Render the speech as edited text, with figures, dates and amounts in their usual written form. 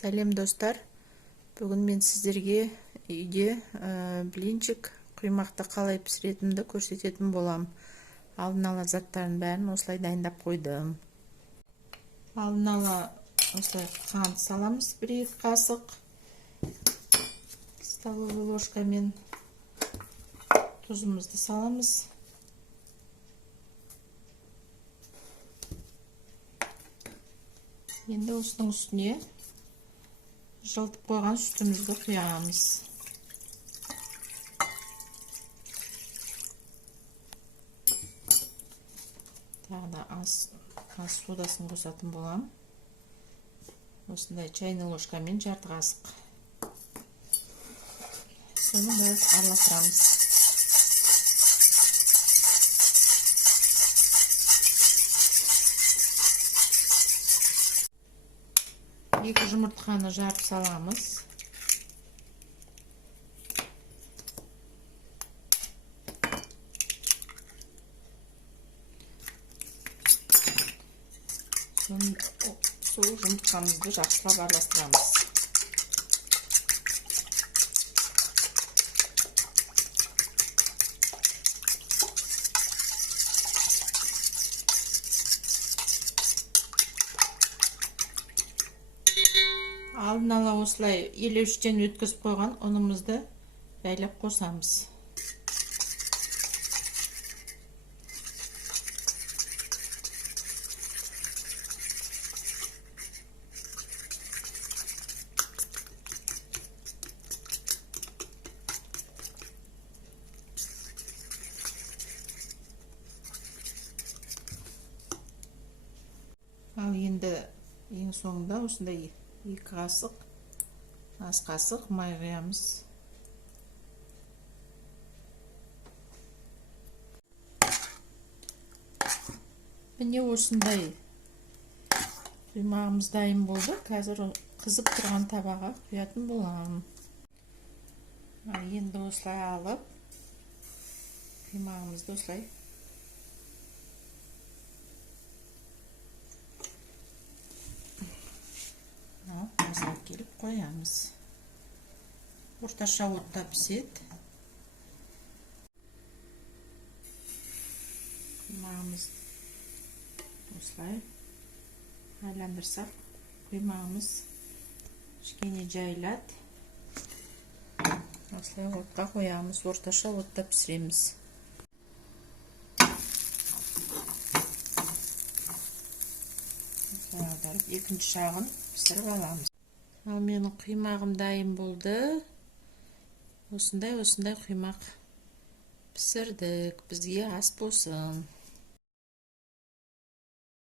Сәлем достар. Бүгін мен сіздерге үйде блинчик құймақты қалай пісіретінімді көрсететін болам. Алдын ала заттарын бәрін осылай дайындап қойдым. Алдын ала осылай қант саламыз, 1-2 қасық. Столовый ложкамен тұзымызды саламыз. Енді осының үстіне жылытып қойған сүтімізді құямыз. Тағы да аз содасын қосатын болам. Осындай чайный ложкамен жарты қасық. Соны біраз араластырамыз. Екі жұмыртқаны жарып саламыз. Сол жұмыртқамызды жақсылап араластырамыз. Алдын ала осылай елеуіштен өткізіп қойған ұнымызды жайлап қосамыз. Ал енді ең соңында осындай 2 қасық, аз қасық май құямыз. Міне осындай құймағымыз дайын болды. Қазір қызып тұрған табаға құятын болам. Енді осылай алып, құймағымызды осылай келіп қоямыз. Орташа отта піседі. Құймағымыз осылай айландырсақ, құймағымыз кішкене жайлады. Осылай отқа қоямыз, орташа отта пісіреміз. Екінші жағын пісіріп аламыз. Ал менің құймағым дайын болды. Осындай құймақ пісірдік. Бізге ас болсын.